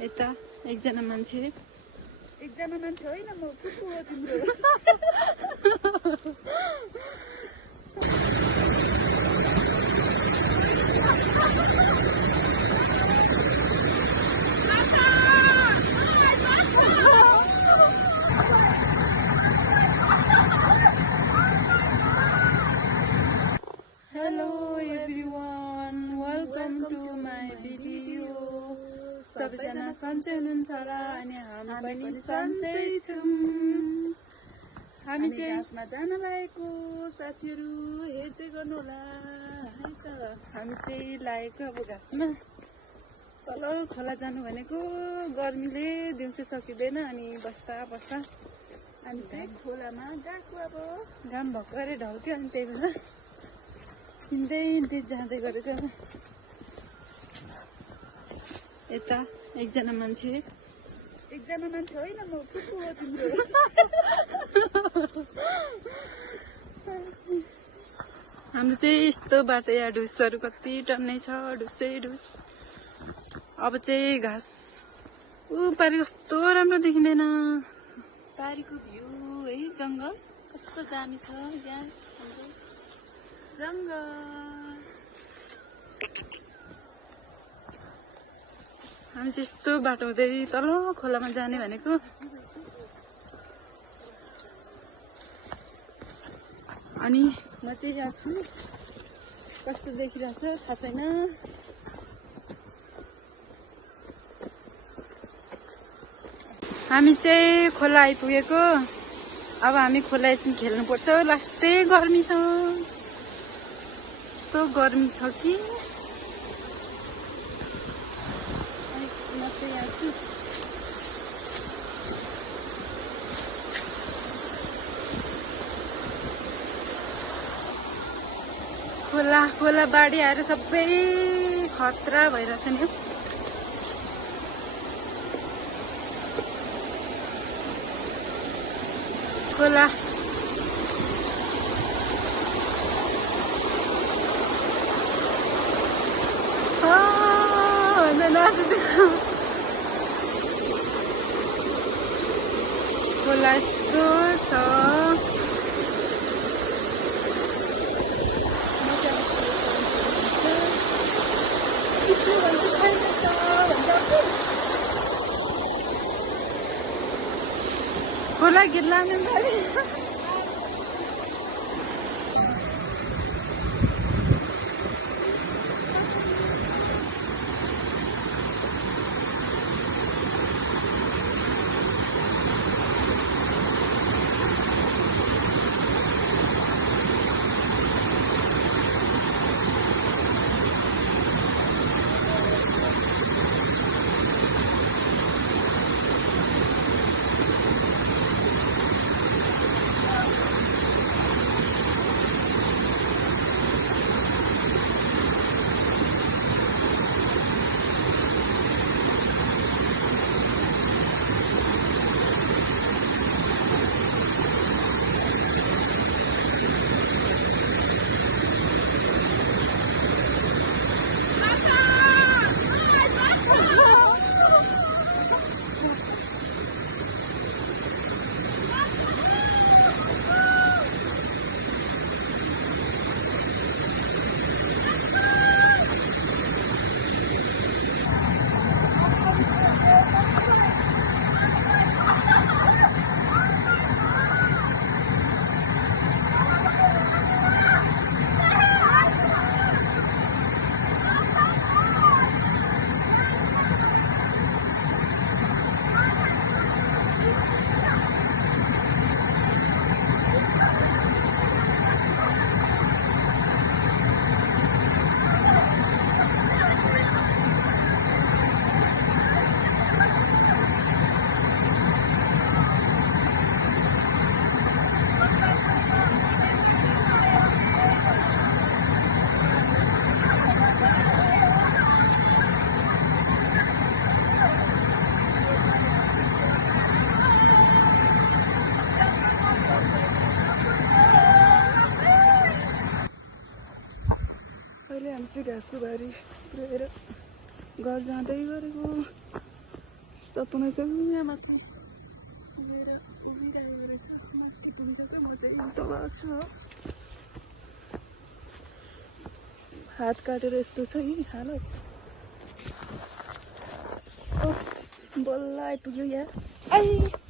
यता एकजना मान्छे होइन म कुकु हो तिम्रो। Hello everyone, welcome to my video. सबैजना सन्चै हुनुहुन्छ होला अनि हामी पनि सन्चै छौँ। हामी चाहिँ घाँसमा जान लागेको साथीहरू हेर्दै गर्नु होला है त। हामी चाहिँ लागेको अब घाँसमा तल खोला जानु भनेको गर्मीले दिउँसो सकिँदैन अनि बस्दा बस्दा हामी चाहिँ खोलामा गएको। अब घाम भर्खरै ढल्क्यो अनि त्यही भएर हिँड्दै जाँदै गरेको। अब यता एकजना मान्छे होइन म कुकु हो तिम्रो। हाम्रो चाहिँ यस्तो बाटो या ढुसहरू कति टन्नै छ, ढुसै ढुस। अब चाहिँ घाँस पारि कस्तो राम्रो देखिँदैन। पारिको भ्यू है, जङ्गल कस्तो दामी छ यहाँ जङ्गल। हामी चाहिँ यस्तो बाटो हुँदै तल खोलामा जाने भनेको। अनि म चाहिँ यहाँ छु, कस्तो देखिरहेछ थाहा छैन। हामी चाहिँ खोला आइपुगेको। अब हामी खोला एकछिन खेल्नुपर्छ, लास्टै गर्मी छ। यस्तो गर्मी छ कि म चाहिँ यहाँ छु। खोला बाढी आएर सबै खतरा भइरहेछ नि। खोला खोला यस्तो छ। खोला गिर्ला अहिले हामी चाहिँ घाँसको बारी पुऱ्याएर घर जाँदै गरेको। सपना चाहिँ यहाँ माथि पुगेर उभिरहेको रहेछ माथि पुगिसक्यो म चाहिँ तल छु हात काटेर यस्तो छ नि हालत बल्ल आइपुग्यो यहाँ